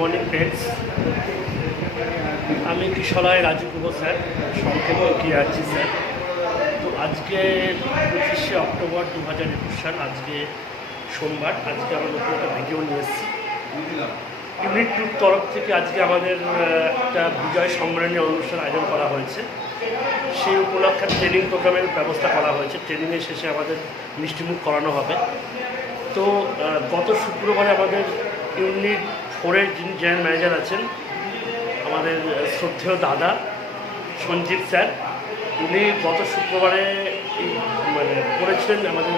Morning friends, আমি কিশোরায় Raju কুবো sir, সংক্ষেপে আছি স্যার। তো আজকে 25শে অক্টোবর 2021 সাল, আজকে সোমবার। আজকে আমরা নতুন একটা ভিডিও নিয়ে এসেছি ইউনিট টুর তরফ থেকে। আজকে আমাদের একটা বিজয় সম্মেলনী অনুষ্ঠান আয়োজন করা হয়েছে। সেই উপলক্ষে ট্রেনিং প্রোগ্রামের ব্যবস্থা করা হয়েছে। ট্রেনিংয়ের শেষে আমাদের মিষ্টিমুখ করানো হবে। তো গত শুক্রবারে আমাদের ইউনিট 4-এর যিনি জেনারেল ম্যানেজার আছেন, আমাদের শ্রদ্ধেয় দাদা সঞ্জীব স্যার, উনি গত শুক্রবারে করেছিলেন আমাদের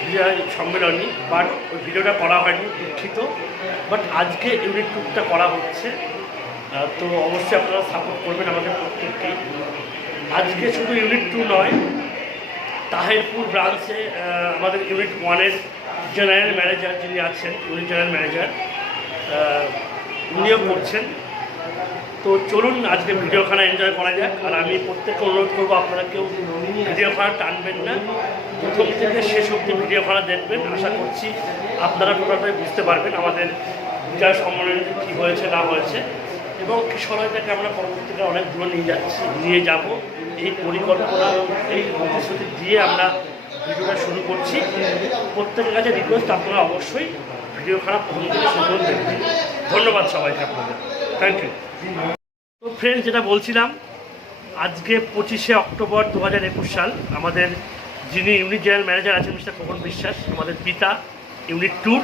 বিজয় সম্মেলনী, বাট ওই ভিডিওটা করা হয়নি, দুঃখিত। বাট আজকে ইউনিট টুরটা করা হচ্ছে, তো অবশ্যই আপনারা সাপোর্ট করবেন আমাদের প্রত্যেককেই। আজকে শুধু ইউনিট 2 নয়, তাহিরপুর ব্রাঞ্চে আমাদের ইউনিট 1-এর জেনারেল ম্যানেজার যিনি আছেন, উনি জেনারেল ম্যানেজার, উনিও করছেন। তো চলুন আজকে ভিডিওখানা এনজয় করা যাক। আর আমি প্রত্যেককে অনুরোধ করবো, আপনারা কেউ ভিডিওখানা টানবেন না, প্রথম থেকে শেষ অবধি ভিডিওখানা দেখবেন। আশা করছি আপনারা টোটালটাই বুঝতে পারবেন আমাদের বিজয় সম্মেলনে কী হয়েছে না হয়েছে, এবং কিশোরায় থেকে আমরা পরবর্তীতে অনেক দূরে নিয়ে যাব এই পরিকল্পনা, এই প্রতিশ্রুতি দিয়ে আমরা ভিডিওটা শুরু করছি। প্রত্যেকের কাছে রিকোয়েস্ট, আপনারা অবশ্যই ভিডিওখানা প্রথম থেকে শুরু করে দেখবেন। ধন্যবাদ সবাইকে আপনাদের, থ্যাংক ইউ। তো ফ্রেন্ডস, যেটা বলছিলাম, আজকে 25শে অক্টোবর 2021 সাল, আমাদের যিনি ইউনিট জেনারেল ম্যানেজার আছেন মিস্টার খোকন বিশ্বাস, আমাদের পিতা ইউনিট 2।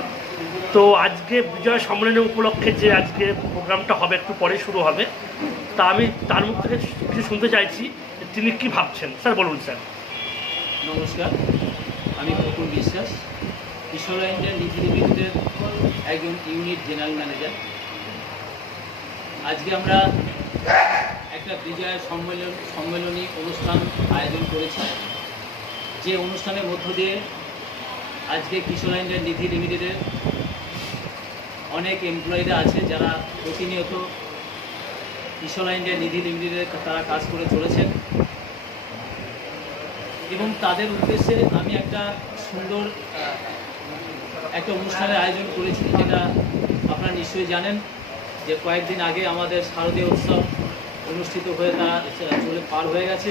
তো আজকে বিজয় সম্মেলনের উপলক্ষে যে আজকে প্রোগ্রামটা হবে, একটু পরে শুরু হবে, তা আমি তার মুখ থেকে কিছু শুনতে চাইছি তিনি কি ভাবছেন। স্যার বলুন স্যার। নমস্কার, আমি খোকন বিশ্বাস, কিশোরায় ইন্ডিয়ান নিধি লিমিটেডের একজন ইউনিট জেনারেল ম্যানেজার। আজকে আমরা একটা বিজয় সম্মেলনী অনুষ্ঠান আয়োজন করেছি, যে অনুষ্ঠানের মধ্য দিয়ে আজকে কিশোরায় ইন্ডিয়ান নিধি লিমিটেডের অনেক এমপ্লয়িরা আছে যারা প্রতিনিয়ত কিশোরায় ইন্ডিয়ান নিধি লিমিটেডের তারা কাজ করে চলেছেন, এবং তাদের উদ্দেশ্যে আমি একটা সুন্দর একটা অনুষ্ঠানের আয়োজন করেছি, যেটা আপনারা নিশ্চয়ই জানেন যে কয়েকদিন আগে আমাদের শারদীয় উৎসব অনুষ্ঠিত হয়ে তা পার হয়ে গেছে।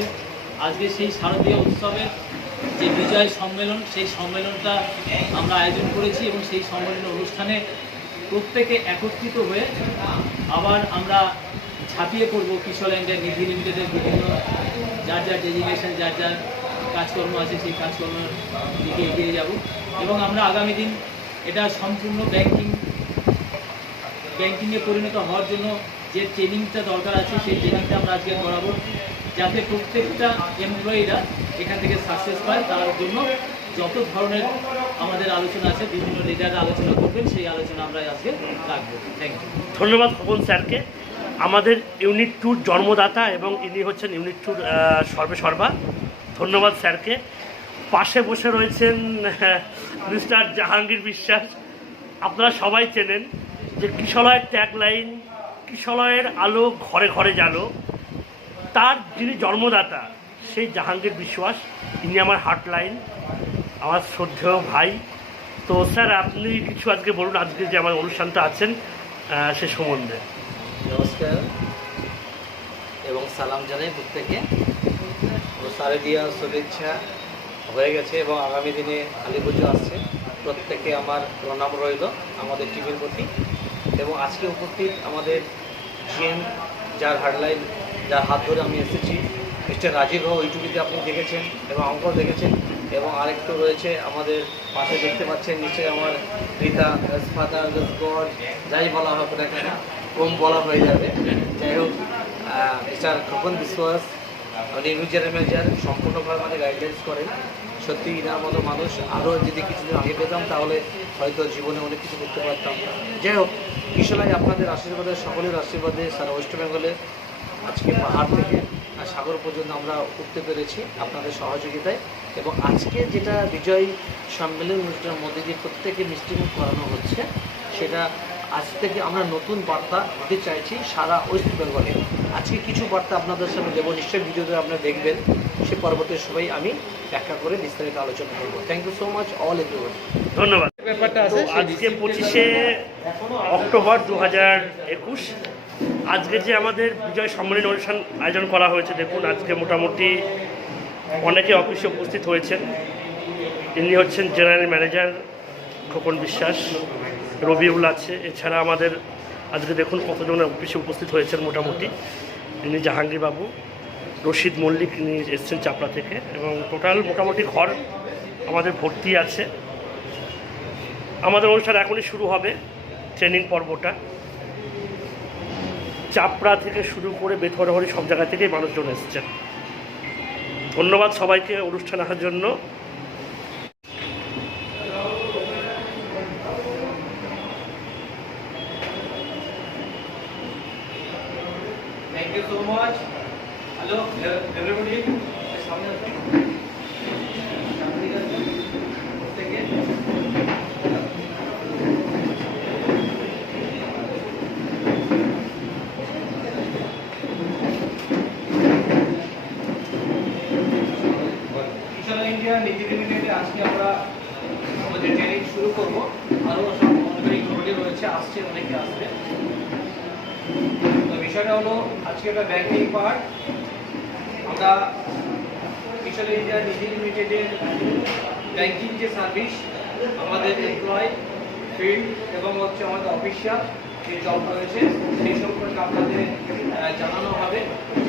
আজকে সেই শারদীয় উৎসবের যে বিজয় সম্মেলন, সেই সম্মেলনটা আমরা আয়োজন করেছি, এবং সেই সম্মেলন অনুষ্ঠানে প্রত্যেকে একত্রিত হয়ে আবার আমরা ঝাঁপিয়ে পড়ব কিশোরায় ইন্ডিয়ান নিধি লিমিটেডের বিভিন্ন যার যার ডেজিগনেশন, যার যার কাজকর্ম আছে, সেই কাজকর্মের দিকে এগিয়ে যাব। এবং আমরা আগামী দিন এটা সম্পূর্ণ ব্যাংকিংয়ে পরিণত হওয়ার জন্য যে ট্রেনিংটা দরকার আছে, সেই ট্রেনিংটা আমরা আজকে করাবো, যাতে প্রত্যেকটা এমপ্লয়িরা এখান থেকে সাকসেস পায়। তার জন্য যত ধরনের আমাদের আলোচনা আছে, বিভিন্ন লিডাররা আলোচনা করবেন, সেই আলোচনা আমরা আজকে রাখবো। Thank you. ধন্যবাদ খোকন স্যারকে, আমাদের ইউনিট 2-র জন্মদাতা, এবং ইনি হচ্ছেন ইউনিট 2-র সর্বেসর্বা। ধন্যবাদ স্যারকে। পাশে বসে রয়েছেন মিস্টার জাহাঙ্গীর বিশ্বাস। আপনারা সবাই চেনেন যে কিশোরায়ের ট্যাগলাইন, কিশোরায়ের আলো ঘরে ঘরে জালো, তার যিনি জন্মদাতা সেই জাহাঙ্গীর বিশ্বাস, ইনি আমার হার্টলাইন, আমার শ্রদ্ধেয় ভাই। তো স্যার, আপনি কিছু আজকে বলুন, আজকে যে আমার অনুষ্ঠানটা আছেন সে সম্বন্ধে। নমস্কার এবং সালাম জানাই প্রত্যেকে। শারদীয় শুভেচ্ছা হয়ে গেছে এবং আগামী দিনে কালী পুজো আসছে। প্রত্যেকে আমার প্রণাম রইল আমাদের টিমের প্রতি। এবং আজকে উপস্থিত আমাদের জিএম, যার হেডলাইন, যার হাত ধরে আমি এসেছি, মিস্টার রাজীব রাও, ইউটিউবিতে আপনি দেখেছেন এবং আমাকেও দেখেছেন। এবং আরেকটু রয়েছে আমাদের পাশে, দেখতে পাচ্ছেন নিশ্চয়ই, আমার পিতা, ফাদার, গড, যাই বলা হোক না কেন, কম বলা হয়ে যাবে। যাই হোক, মিস্টার খোকন বিশ্বাস, উনি ইউনিট জেনারেল ম্যানেজার, সম্পূর্ণভাবে আমাদের গাইডলাইন্স করেন। সত্যি এনার মতো মানুষ আরও যদি কিছুদিন আগে পেতাম, তাহলে হয়তো জীবনে অনেক কিছু করতে পারতাম। যাই হোক, কিশোরায় আপনাদের আশীর্বাদে, সকলের আশীর্বাদে সারা ওয়েস্ট বেঙ্গলে আজকে পাহাড় থেকে সাগর পর্যন্ত আমরা উঠতে পেরেছি আপনাদের সহযোগিতায়। এবং আজকে যেটা বিজয় সম্মেলন অনুষ্ঠানের মধ্যে যে প্রত্যেকে মিষ্টিমুখ করানো হচ্ছে, সেটা আজ থেকে আমরা নতুন বার্তা দিতে চাইছি সারা ওয়েস্ট বেঙ্গলে। আজকে কিছু বার্তা আপনাদের সামনে দেবো, নিশ্চয়ই ভিডিওতে আপনারা দেখবেন। সে পরবর্তী সময় আমি ব্যাখ্যা করে বিস্তারিত আলোচনা করবো। Thank you so much all everyone. ধন্যবাদ। ব্যাপারটা তো আছে আজকে 25শে অক্টোবর 2021 আজকে যে আমাদের বিজয় সম্মেলন অনুষ্ঠান আয়োজন করা হয়েছে, দেখুন আজকে মোটামুটি অনেকে অফিসে উপস্থিত হয়েছেন। ইনি হচ্ছেন জেনারেল ম্যানেজার খোকন বিশ্বাস, রবিউল আছে, এছাড়া আমাদের আজকে দেখুন কতজন অফিসে উপস্থিত হয়েছেন মোটামুটি। ইনি জাহাঙ্গীর বাবু, রশিদ মল্লিক, ইনি এসছেন চাপড়া থেকে, এবং টোটাল মোটামুটি ঘর আমাদের ভর্তি আছে। আমাদের অনুষ্ঠান এখনই শুরু হবে, ট্রেনিং পর্বটা। চাপড়া থেকে শুরু করে বেথরহরি সব জায়গা থেকেই মানুষজন এসছেন। ধন্যবাদ সবাইকে অনুষ্ঠানে আসার জন্য। Thank you so much. Hello, everybody. সামনে আসুন। থেকে ইন্ডিয়া নীতি লিমিটেডে আজকে আমরা আমাদের ট্রেনিং শুরু করব। আরও সব অনেক রোডে রয়েছে, আসছে, অনেকে আসবে। তো বিষয়টা হলো আজকে একটা ব্যাংকিং পার্ট। আমরা কিশোর ইন্ডিয়া নীতি লিমিটেডের ব্যাংকিং যে সার্ভিস, আমাদের এমপ্লয়, ফিল্ড এবং হচ্ছে আমাদের অফিসিয়াল যে জব রয়েছে সেই সম্পর্কে আপনাদের জানানো হবে।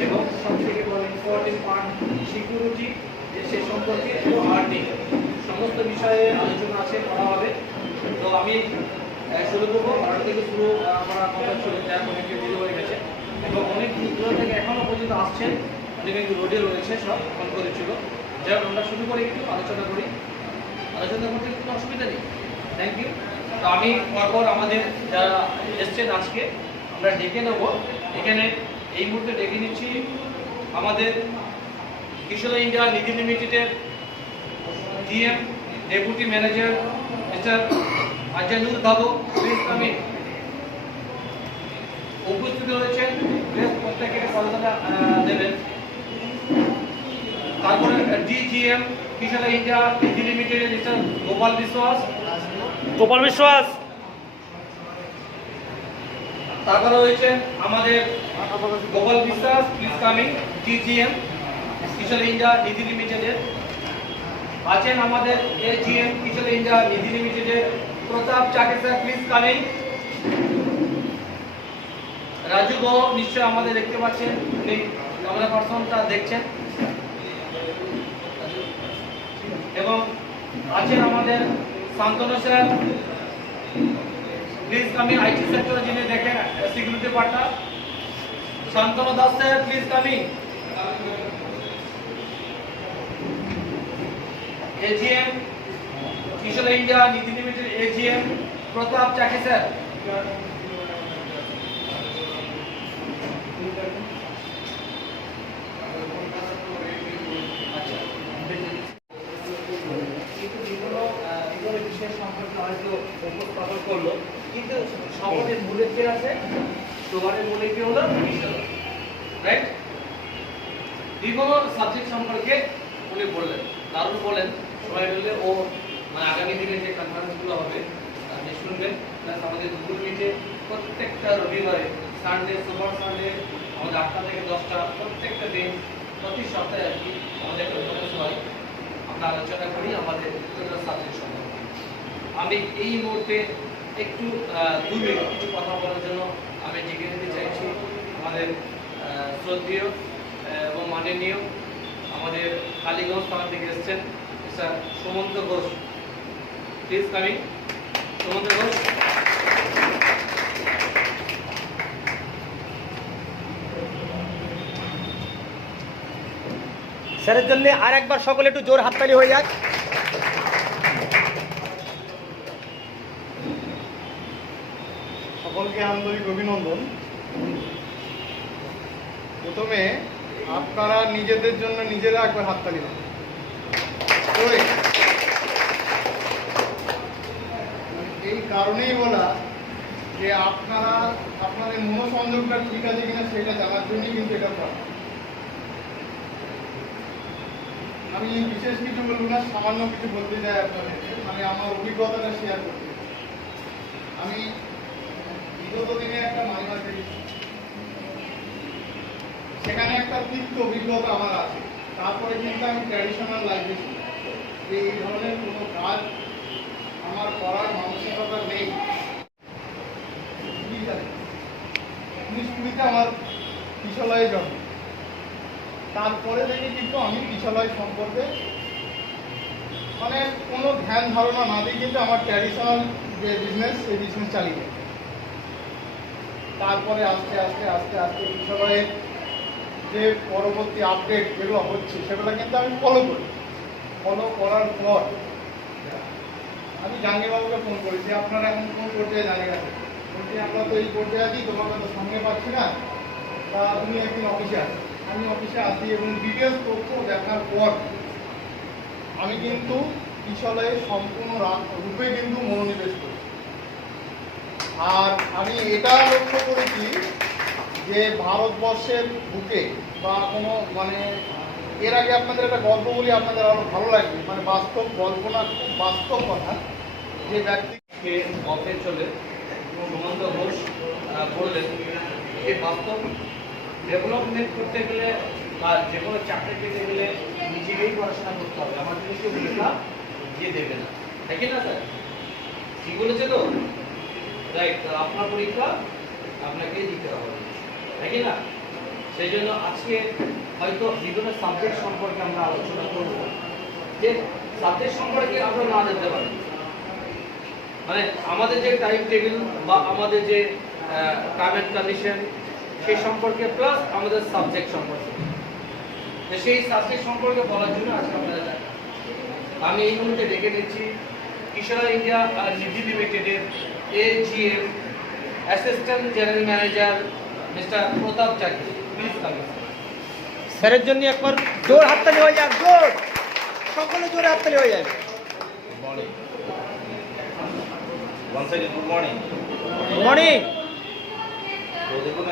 এবং সবথেকে বড় ইম্পর্টেন্ট পার্ট সিকিউরিটি, সে সম্পর্কে এবং আর্নিং সমস্ত বিষয়ে আলোচনা আছে, করা হবে। তো আমি শুরু করবো। ভারত থেকে শুরু করার কথা ছিল, যা অনেকে দেরি হয়ে গেছে এবং অনেক দূর থেকে এখনও পর্যন্ত আসছেন, অনেকে রোডে রয়েছে, সব ফোন করেছিল। যাই হোক, আমরা শুরু করে একটু আলোচনা করি। আলোচনা করতে কোনো অসুবিধা নেই। Thank you. তো আমি পরপর আমাদের যারা এসছেন আজকে আমরা ডেকে নেব। এখানে এই মুহূর্তে ডেকে নিচ্ছি আমাদের কিশোর ইন্ডিয়া নীতি লিমিটেডের GM deputy manager mister আজানুল Babu, please coming. উপস্থিত রয়েছেন, প্লিজ প্রত্যেকে কলকাতা দেবেন। তারপরে ডিজিএম কিশোর ইন্ডিয়া নীতি লিমিটেডের মিস্টার গোপাল বিশ্বাস। গোপাল বিশ্বাস। তারপরে রয়েছে আমাদের গোপাল বিশ্বাস, please coming, DGM Kishore India নীতি লিমিটেডের। আছেন আমাদের এজিএম কিশোর ইন্ডিয়া নীতি লিমিটেডের প্রতাপ চাকে স্যার, প্লিজ কামিং। রাজু গো নিশ্চয় আমাদের দেখতে পাচ্ছেন, উনি ক্যামেরা পার্সনটা দেখছেন। এবং আছেন আমাদের Shantanu sir, please coming, IT sector যিনি দেখেন security partner. Shantanu Das sir, please coming. AGM Kishore India নীতি লিমিটেড এজিএম প্রতাপ চাকি স্যার। বিশেষ সম্পর্কে হয়তো উপস্থাপন করলো, কিন্তু সকলের মূলে কে আছে? তোমাদের মূলে কি হলো? রাইট। বিভিন্ন সাবজেক্ট সম্পর্কে উনি বললেন, দারুণ বলেন। সবাই মিলে ও মানে আগামী দিনে যে কনফারেন্সগুলো হবে আপনি শুনবেন। প্লাস আমাদের গুগল মিটে প্রত্যেকটা রবিবারে, সানডে, সুপার সানডে আমাদের 8টা থেকে 10টা প্রত্যেকটা দিন প্রতি সপ্তাহে আর কি আমাদের কনফারেন্স হয়। আমরা আলোচনা করি আমাদের সাবজেক্ট সম্পর্কে। আমি এই মুহূর্তে একটু 2 মিনিট কিছু কথা বলার জন্য আমি ডেকে নিতে চাইছি আমাদের শ্রদ্ধেয় এবং মাননীয় আমাদের কালীগঞ্জ থানা থেকে এসেছেন sir Sumanta Ghosh, please coming. Sumanta Ghosh. স্যারের জন্য আর একবার সকলে একটু জোর হাততালি হয়ে যাক। সকলকে আন্তরিক অভিনন্দন। প্রথমে আপনারা নিজেদের জন্য নিজেরা একবার হাততালি দেন। এই কারণেই বলা যে আপনারা আপনাদের মনোসংযোগটা ঠিক আছে কিনা সেটা জানার জন্যই কিন্তু এটা করা। আমি বিশেষ কিছু বলবো না, সামান্য কিছু বলতে চাই আপনাদের, মানে আমার অভিজ্ঞতাটা শেয়ার করতে চাই। আমি বিগত দিনে একটা মানিমার দেখেছি, সেখানে একটা তিক্ত অভিজ্ঞতা আমার আছে। তারপরে কিন্তু আমি ট্র্যাডিশনাল লাইফে ছিলাম, যে এই ধরনের কোনো কাজ আমার করার মানসিকতা নেই। 19-20 আমার কিশলয়ে জন্ম। তারপরে থেকে কিন্তু আমি কিশলয় সম্পর্কে মানে কোনো ধ্যান ধারণা না দিয়ে কিন্তু আমার ট্র্যাডিশনাল যে বিজনেস, সেই বিজনেস চালিয়ে যাই। তারপরে আস্তে আস্তে আস্তে আস্তে কিশলয়ের যে পরবর্তী আপডেট যেগুলো হচ্ছে সেগুলো কিন্তু আমি ফলো করি। ফলো করার পর আমি জাহাঙ্গীরবাবুকে ফোন করেছি, আপনারা এখন কোন পর্যায়ে জানিয়ে গেছেন? বলছি আমরা তো এই পর্যায়ে আছি, তোমাকে তো সঙ্গে পাচ্ছি না, তা তুমি একদিন অফিসে আসো। আমি অফিসে আসি এবং ডিটেলস তথ্য দেখার পর আমি কিন্তু কিশলয়ে সম্পূর্ণ রূপে কিন্তু মনোনিবেশ করি। আর আমি এটা লক্ষ্য করেছি যে ভারতবর্ষের বুকে বা কোনো মানে এর আগে আপনাদের একটা গল্প বলি, আপনাদের আরো ভালো লাগবে, মানে বাস্তব গল্প না, খুব বাস্তব কথা। যে ব্যক্তিকে অফে চলে সুমন্ত ঘোষ বললেন যে বাস্তব ডেভেলপমেন্ট করতে গেলে বা যে কোনো চাকরি পেতে গেলে নিজেকেই পড়াশোনা করতে হবে, আমার জন্য কেউ পরীক্ষা দিয়ে দেবে না, তাই কি না স্যার? ঠিক বলেছে তো? রাইট, আপনার পরীক্ষা আপনাকেই দিতে হবে, তাই কি না? সেই জন্য আজকে হয়তো বিভিন্ন সাবজেক্ট সম্পর্কে আমরা আলোচনা করব, যে সাবজেক্ট সম্পর্কে আমরা না জানতে পারি, মানে আমাদের যে টাইম টেবিল বা আমাদের যে টাইম অ্যান্ড কন্ডিশন সেই সম্পর্কে প্লাস আমাদের সাবজেক্ট সম্পর্কে, সেই সাবজেক্ট সম্পর্কে বলার জন্য আজকে আপনারা জানেন। আমি এই মুহূর্তে ডেকে নিচ্ছি কিশলয় ইন্ডিয়া নিধি লিমিটেডের AGM assistant general manager mister Pratap Chaki. Please coming. স্যারের জন্য একবার জোর হাততালি হয়ে যাক, জোর, সকলে জোরে হাততালি হয়ে যাবে। Good morning. Once again, good morning. Morning. তো দেখুন,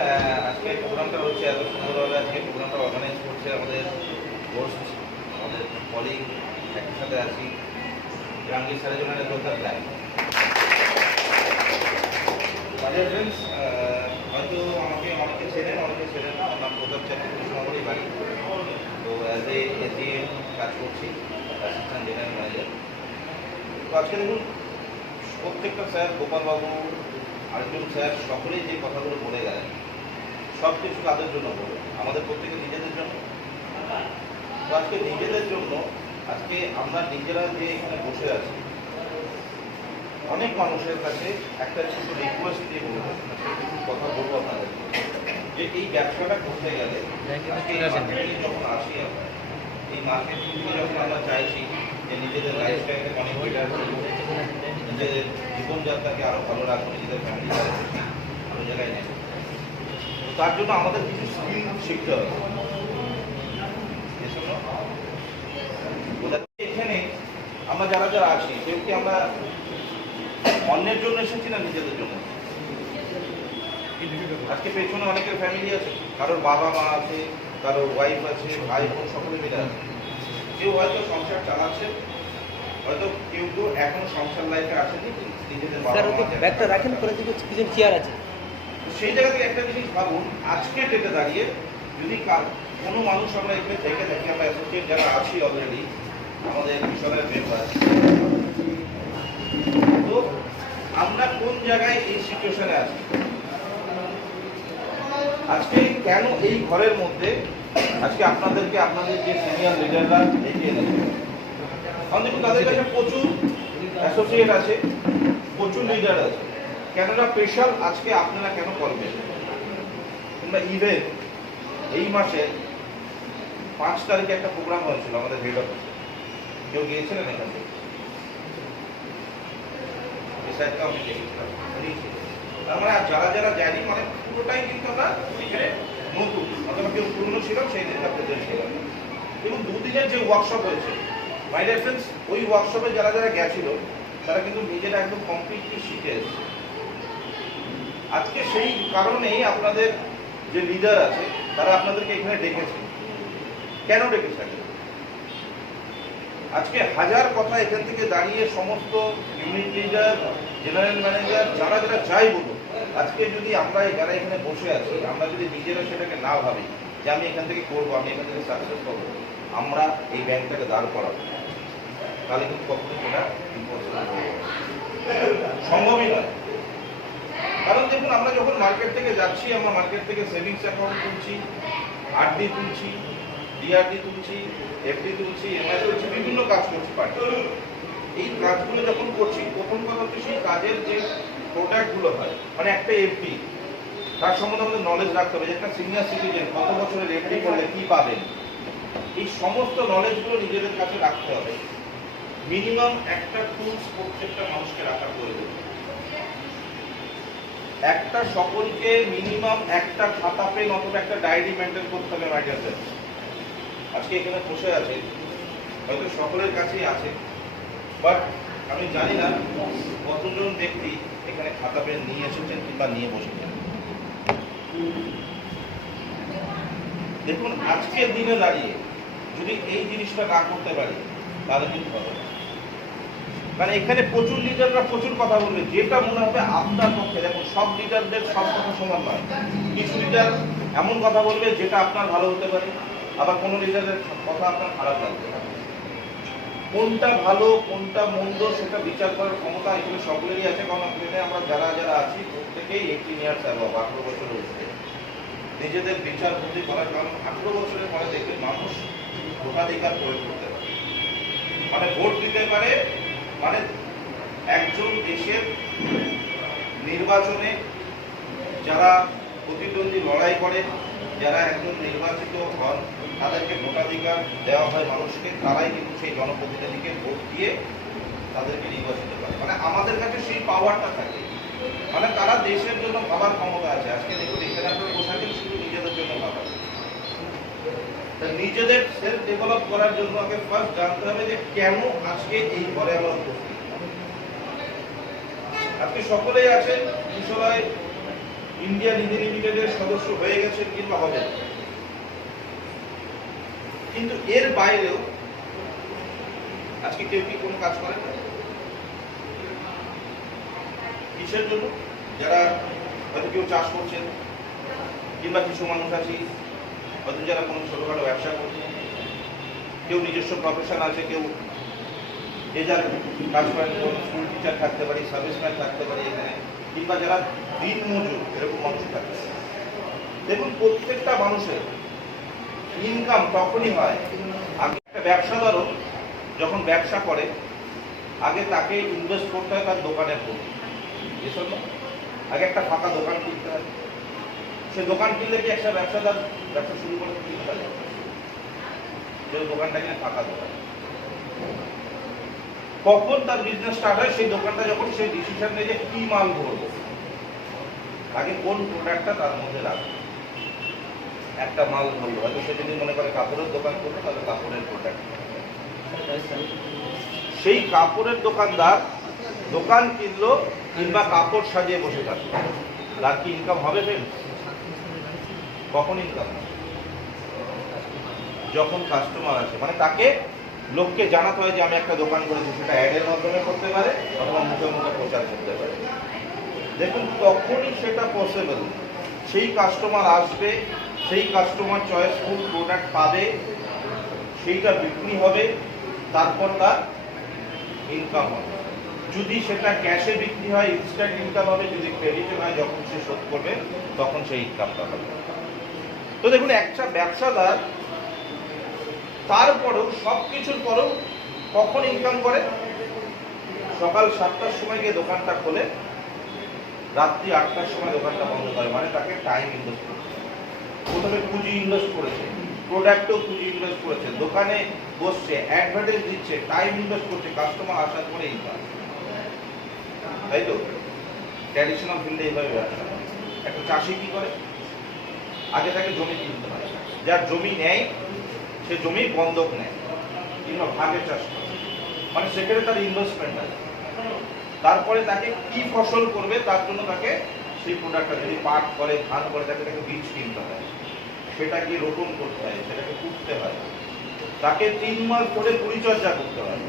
আজকে প্রোগ্রামটা হচ্ছে এত সুন্দরভাবে আজকে প্রোগ্রামটা অর্গানাইজ করছে আমাদের হোস্ট, আমাদের কলিগ, একই সাথে আছি জাহাঙ্গীর স্যারের জন্য টোটাল প্ল্যান। ডিয়ার ফ্রেন্ডস, হয়তো আমাকে অনেকে চেনেন, অনেকে চেনেন না। আমার নাম প্রতাপ চাকরি, কৃষ্ণনগরেই বাড়ি। তো অ্যাজ এ AGM কাজ করছি, অ্যাসিস্ট্যান্ট জেনারেল ম্যানেজার। তো আজকে দেখুন, প্রত্যেকটা স্যার, গোপালবাবু, আর্জুন স্যার, সকলেই যে কথাগুলো বলে গেলেন, সব কিছু কাদের জন্য বলে? আমাদের প্রত্যেকে নিজেদের জন্য। তো আজকে নিজেদের জন্য, আজকে আমরা নিজেরা যে এখানে বসে আছি, অনেক মানুষের কাছে একটা ছোট রিকোয়েস্ট দিয়ে বলবো, কিছু কথা বলবো আপনাদের, যে এই ব্যবসাটা করতে গেলে আজকে এই মার্কেটিংয়ে যখন আসি আমরা, এই মার্কেটিং থেকে যখন আমরা চাইছি যে নিজেদের লাইফস্টাইলকে অনেক বেটার করবো, নিজেদের জীবনযাত্রাকে আরও ভালো রাখবো, নিজেদের ফ্যামিলিকে আরও বেশি ভালো জায়গায় নেব, তো তার জন্য আমাদের কিছু স্কিল শিখতে হবে। এখানে আমরা যারা যারা আছি, কেউ কি আমরা অন্যের জন্য এসেছি না নিজেদের জন্য? আজকে পেছনে অনেকের ফ্যামিলি আছে, কারোর বাবা মা আছে, কারোর ওয়াইফ আছে, ভাই বোন সকলে মিলে আছে। কেউ হয়তো সংসার চালাচ্ছে, হয়তো কেউ কেউ এখনো সংসার লাইফে আসেনি, নিজেদের বাবা মা ব্যাগটা রাখেন, করে দিকে কিছু চেয়ার আছে। সেই জায়গা থেকে একটা জিনিস ভাবুন, আজকে ডেটে দাঁড়িয়ে যদি কোনো মানুষ আমরা এখানে থেকে থাকি, আমরা অ্যাসোসিয়েট যারা আছি অলরেডি, আমাদের মিশনের মেম্বার, তো আমরা কোন জায়গায় এই সিচুয়েশনে আছি? আজকে কেন এই ঘরের মধ্যে আজকে আপনাদেরকে আপনাদের যে সিনিয়র লিডাররা এগিয়ে এনেছে? কারণ দেখুন, তাদের কাছে প্রচুর অ্যাসোসিয়েট আছে, প্রচুর লিডার আছে। কেননা স্পেশাল আজকে আপনারা কেন করবেন? কিংবা ইভেন এই মাসে 5 তারিখে একটা প্রোগ্রাম হয়েছিল আমাদের হেড অফিসে, কেউ গিয়েছিলেন এখান থেকে? আমি দেখেছিলাম। তার মানে যারা যারা যায়নি, মানে পুরোটাই কিন্তু আমরা এখানে নতুন, অথবা কেউ পুরনো ছিল সেই দিন প্রেজেন্ট ছিলাম। এবং 2 দিনের যে ওয়ার্কশপ হয়েছে, মাই ডিয়ার ফ্রেন্ডস, ওই ওয়ার্কশপে যারা যারা গেছিল তারা কিন্তু নিজেরা একদম কমপ্লিটলি শিখে এসেছে। আজকে সেই কারণেই আপনাদের যে লিডার আছে তারা আপনাদেরকে এখানে ডেকেছে। কেন ডেকেছে? আজকে হাজার কথা এখান থেকে দাঁড়িয়ে সমস্ত ইউনিট লিডার, জেনারেল ম্যানেজার, যারা যারা চাই বলুন, আজকে যদি আমরা যারা এখানে বসে আছি, আমরা যদি নিজেরা সেটাকে না ভাবি যে আমি এখান থেকে করবো, আমি এখান থেকে সাকসেস পাবো, আমরা এই ব্যাংকটাকে দাঁড় করাবো, তাহলে কিন্তু কখনোই সেটা সম্ভবই নয়। কারণ দেখুন, আমরা যখন মার্কেট থেকে যাচ্ছি, আমরা মার্কেট থেকে সেভিংস অ্যাকাউন্ট তুলছি, আরডি তুলছি, ডিআরডি তুলছি, এফডি তুলছি, এমআই তুলছি, বিভিন্ন কাজ করছি পার্টি। এই কাজগুলো যখন করছি, প্রথম কথা হচ্ছে সেই কাজের যে প্রোডাক্টগুলো হয়, মানে একটা এফডি, তার সম্বন্ধে আমাদের নলেজ রাখতে হবে যে একটা সিনিয়র সিটিজেন কত বছরের এফডি করলে কি পাবেন, এই সমস্ত নলেজগুলো নিজেদের কাছে রাখতে হবে। মিনিমাম একটা টুলস প্রত্যেকটা মানুষকে রাখা প্রয়োজন। একটা সকলকে মিনিমাম একটা খাতা পেন অথবা একটা ডায়েরি মেনটেন করতে হবে। ম্যাডাম আজকে এখানে বসে আছে, হয়তো সকলের কাছেই আছে, বাট আমি জানি না কতজন ব্যক্তি এখানে খাতা পেন নিয়ে এসেছেন কিংবা নিয়ে বসেছেন। দেখুন, আজকের দিনে দাঁড়িয়ে যদি এই জিনিসটা না করতে পারি তাহলে কিন্তু হবে না। মানে এখানে প্রচুর লিডাররা প্রচুর কথা বলবে, যেটা মনে হবে আপনার পক্ষে। দেখুন, সব লিডারদের সব কথা সমান নয়। কিছু লিডার এমন কথা বলবে যেটা আপনার ভালো হতে পারে, আবার কোনো লিডারের কথা আপনার খারাপ লাগবে। কোনটা ভালো কোনটা মন্দ সেটা বিচার করার ক্ষমতা এখানে সকলেরই আছে। কারণ এখানে আমরা যারা যারা আছি প্রত্যেকেই 18 ইয়ার্স এবং 18 বছরের উপরে নিজেদের বিচার বুদ্ধি করার। কারণ 18 বছরের পরে দেখবেন মানুষ ভোটাধিকার প্রয়োগ করতে পারে, মানে ভোট দিতে পারে, মানে একজন দেশের নির্বাচনে যারা প্রতিদ্বন্দ্বী লড়াই করে, যারা একজন নির্বাচিত হন, তাদেরকে ভোটাধিকার দেওয়া হয় মানুষকে, তারাই কিন্তু সেই জনপ্রতিনিধিকে ভোট দিয়ে তাদেরকে নির্বাচিত করে। মানে আমাদের কাছে সেই পাওয়ারটা থাকে, মানে তারা দেশের জন্য ভাবার ক্ষমতা আছে। আজকে দেখুন, এখানে আপনারা বসাকেন শুধু নিজেদের জন্য ভাবা, নিজেদের সেলফ ডেভেলপ করার জন্য আগে ফার্স্ট জানতে হবে যে কেন আজকে এই ঘরে আমরা উপস্থিত। আজকে সকলেই আছেন বিষয় ইন্ডিয়া নিধি লিমিটেডের সদস্য হয়ে গেছেন কিংবা হবে, কিন্তু এর বাইরেও আজকে কেউ কি কোনো কাজ করেন না? কিসের জন্য? যারা হয়তো কেউ চাষ করছেন, কিংবা কিছু মানুষ আছে হয়তো যারা কোনো ছোটখাটো ব্যবসা করছেন, কেউ নিজস্ব প্রফেশন আছে, কেউ যে যার কাজ করেন, স্কুল টিচার থাকতে পারি, সার্ভিসম্যান থাকতে পারি এখানে, কিংবা যারা দিন মজুর, এরকম মানুষ থাকতে পারে। দেখুন, প্রত্যেকটা মানুষের ইনকাম তখনই হয়। আগে একটা ব্যবসাদারও যখন ব্যবসা করে, আগে তাকে ইনভেস্ট করতে হয় তার দোকানের প্রতি। এসব আগে একটা ফাঁকা দোকান কিনতে হয়। সে দোকান কিনলে কি একটা ব্যবসাদার ব্যবসা শুরু করে কিনতে পারে? যে দোকানটা কিনে ফাঁকা দোকান, কখন তার বিজনেস স্টার্ট হয়? সেই দোকানটা যখন সে ডিসিশন নেয় যে কি মাল ধরবো, আগে কোন প্রোডাক্টটা তার মধ্যে রাখবে। একটা মাল ধরলো, হয়তো সে যদি মনে করে কাপড়ের দোকান করবে, তাহলে কাপড়ের প্রোডাক্ট। সেই কাপড়ের দোকানদার দোকান কিনলো কিংবা কাপড় সাজিয়ে বসে থাকলো, তার কি ইনকাম হবে? কখন ইনকাম? যখন কাস্টমার আসে, মানে তাকে লোককে জানাতে হয় যে আমি একটা দোকান করেছি। সেটা অ্যাডের মাধ্যমে করতে পারে অথবা মুখে মুখে প্রচার করতে পারে। দেখুন, তখনই সেটা পসিবল। সেই কাস্টমার আসবে, সেই কাস্টমার চয়েসফুল প্রোডাক্ট পাবে, সেইটা বিক্রি হবে, তারপর তার ইনকাম হবে। যদি সেটা ক্যাশে বিক্রি হয় ইনস্ট্যান্ট ইনকাম হবে, যদি ক্রেডিটে হয় যখন সে শোধ করবে তখন সেই ইনকামটা হবে। তো দেখুন, একটা ব্যবসাদার তারপরেও সব কিছুর পরেও কখন ইনকাম করে? সকাল 7টার সময় গিয়ে দোকানটা খোলে, রাত্রি 8টার সময় দোকানটা বন্ধ করে। মানে তাকে টাইম ইনভেস্ট করছে, প্রথমে পুঁজি ইনভেস্ট করেছে, প্রোডাক্টও পুঁজি ইনভেস্ট করেছে, দোকানে বসছে, অ্যাডভার্টাইজ দিচ্ছে, টাইম ইনভেস্ট করছে, কাস্টমার আসার পরে ইনকাম। তাই তো ট্র্যাডিশনাল ফিল্ডে এইভাবে ব্যবসা। একটা চাষি কি করে? আগে তাকে জমি কিনতে হয়, যার জমি নেয় সে জমি বন্ধক নেয় কিংবা ভাগে চাষ করে, মানে সেখানে তার ইনভেস্টমেন্ট আছে। তারপরে তাকে কি ফসল করবে তার জন্য তাকে সেই প্রোডাক্টটা, যদি পাট করে, ধান করে, তাকে বীজ কিনতে হয়, সেটাকে রোপণ করতে হয়, সেটাকে পুঁততে হয়, তাকে 3 মাস ধরে পরিচর্যা করতে হয়,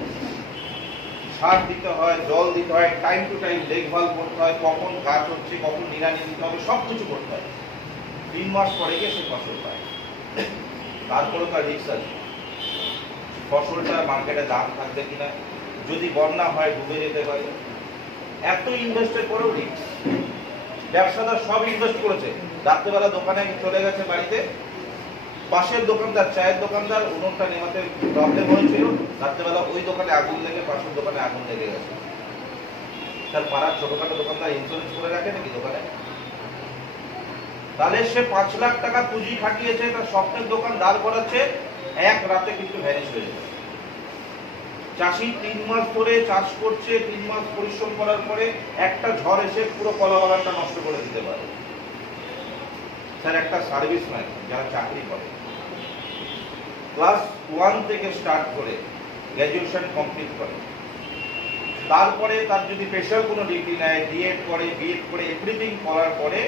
সার দিতে হয়, জল দিতে হয়, টাইম টু টাইম দেখভাল করতে হয়, কখন গাছ হচ্ছে, কখন নিড়ানি দিতে হবে, সব কিছু করতে হয়। 3 মাস পরে গিয়ে সে ফসল পায়। তারপরে তার রিস্ক আছে, ফসলটা মার্কেটে দাম থাকবে কিনা, যদি বন্যা হয় ডুবে যেতে পারে। এত ইনভেস্টের পরেও রিস্ক। ব্যবসাদার সব ইনভেস্ট করেছে, রাত্রেবেলা দোকানে চলে গেছে বাড়িতে, পাশের দোকানদার, চায়ের দোকানদার, উনুনটা নেভাতে প্রবলেম হয়েছিল, রাত্রেবেলা ওই দোকানে আগুন লেগে পাশের দোকানে আগুন লেগে গেছে। তার পাড়ার ছোটখাটো দোকানদার ইন্স্যুরেন্স করে রাখে নাকি দোকানে? তাহলে সে 5 লাখ টাকা পুঁজি খাটিয়েছে, তার স্বপ্নের দোকান দাঁড় করাচ্ছে, এক রাতে কিন্তু ভ্যানিশ হয়ে যাবে। চাষি 3 মাস ধরে চাষ করছে, 3 মাস পরিশ্রম করার পরে একটা ঝড় এসে পুরো কলা বাগানটা নষ্ট করে দিতে পারে। স্যার একটা সার্ভিসম্যান যারা চাকরি করে, ক্লাস 1 থেকে স্টার্ট করে গ্র্যাজুয়েশন কমপ্লিট করে, তারপরে তার যদি স্পেশাল কোনো ডিগ্রি নেয়, ডিএড করে, বিএড করে, এভরিথিং করার পরে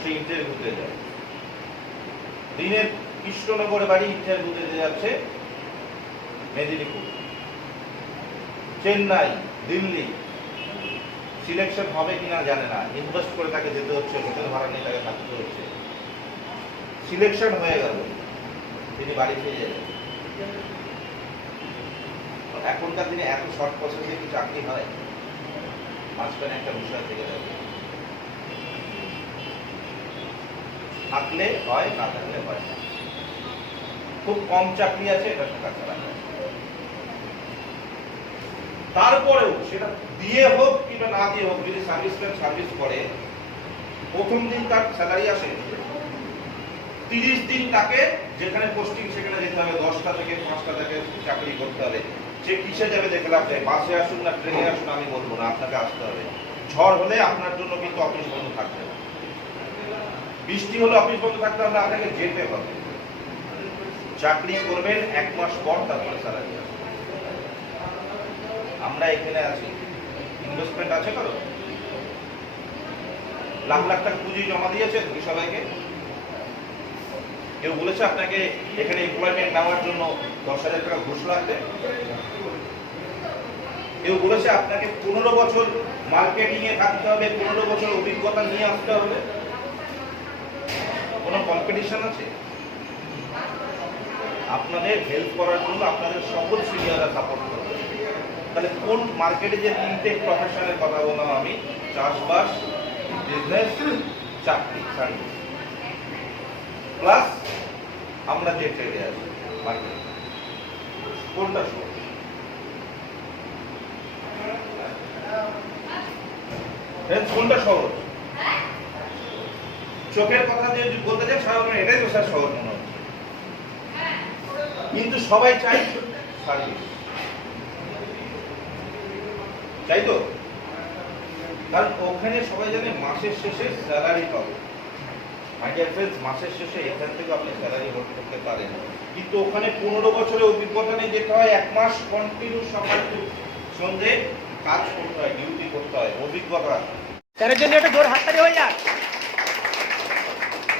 সে ইন্টারভিউতে যায়। দিনের কৃষ্ণনগরে বাড়ি, ইন্টারভিউ দিতে যাচ্ছে মেদিনীপুর, চেন্নাই, দিল্লি। সিলেকশন হবে কিনা জানে না, ইনভেস্ট করে তাকে যেতে হচ্ছে, হোটেল ভাড়া নিয়ে তাকে থাকতে হচ্ছে। সিলেকশন হয়ে গেল, তিনি বাড়ি ফিরে যাবেন। এখনকার দিনে এত শর্ট প্রসেসে কি চাকরি হয়? মাঝখানে একটা বিষয় থেকে যাবে, থাকলে হয়, না থাকলে হয় না। খুব কম চাকরি আছে, এটা টাকা ছাড়া। তারপরেও সেটা দিয়ে হোক কিংবা না দিয়ে হোক, যদি সার্ভিসম্যান সার্ভিস করে, প্রথম দিন তার স্যালারি আসে, 30 দিন তাকে যেখানে পোস্টিং সেখানে যেতে হবে, 10টা থেকে 5টা থেকে চাকরি করতে হবে। সে কিসে যাবে দেখলাম, বাসে আসুন না ট্রেনে আসুন আমি বলবো না, আপনাকে আসতে হবে। ঝড় হলে আপনার জন্য কিন্তু অফিস বন্ধ থাকবে না, বৃষ্টি হলে অফিস বন্ধ থাকতে হবে, আপনাকে যেতে হবে। চাকরি করবেন, 1 মাস পর তারপরে স্যালারি আসবে। আমরা এখানে আছি, ইনভেস্টমেন্ট আছে কারো? লাখ লাখ টাকা পুঁজি জমা দিয়েছে তুমি সবাইকে? কেউ বলেছে আপনাকে এখানে এমপ্লয়মেন্ট নেওয়ার জন্য 10,000 টাকা ঘুষ লাগবে? কেউ বলেছে আপনাকে 15 বছর মার্কেটিং এ থাকতে হবে, 15 বছর অভিজ্ঞতা নিয়ে আসতে হবে? কোনো কম্পিটিশন আছে? আপনাদের হেল্প করার জন্য আপনাদের সকল সিনিয়ররা সাপোর্ট করবে। তাহলে কোন মার্কেটে যে 3টে প্রফেশনের কথা বললাম আমি, চাষবাস, বিজনেস, চাকরি, সার্ভিস, প্লাস আমরা যে ট্রেডে আছি মার্কেটে, কোনটা সহজ? কোনটা সহজ? চোখের কথা দিয়ে যদি বলতে চাই, সাধারণ এটাই তো স্যার সহজ মনে হচ্ছে, কিন্তু সবাই চাই সার্ভিস, তাই তো? কারণ ওখানে সবাই জানে মাসের শেষে স্যালারি পাবে। মাই ডিয়ার ফ্রেন্ডস, মাসের শেষে এখান থেকে আপনি স্যালারি হোল্ড করতে পারেন, কিন্তু ওখানে 15 বছরের অভিজ্ঞতা নিয়ে যেতে হয়, 1 মাস কন্টিনিউ সকাল সন্ধ্যে কাজ করতে হয়, ডিউটি করতে হয়, অভিজ্ঞতা। স্যারের জন্য একটা জোর হাততালি হয়ে যাক।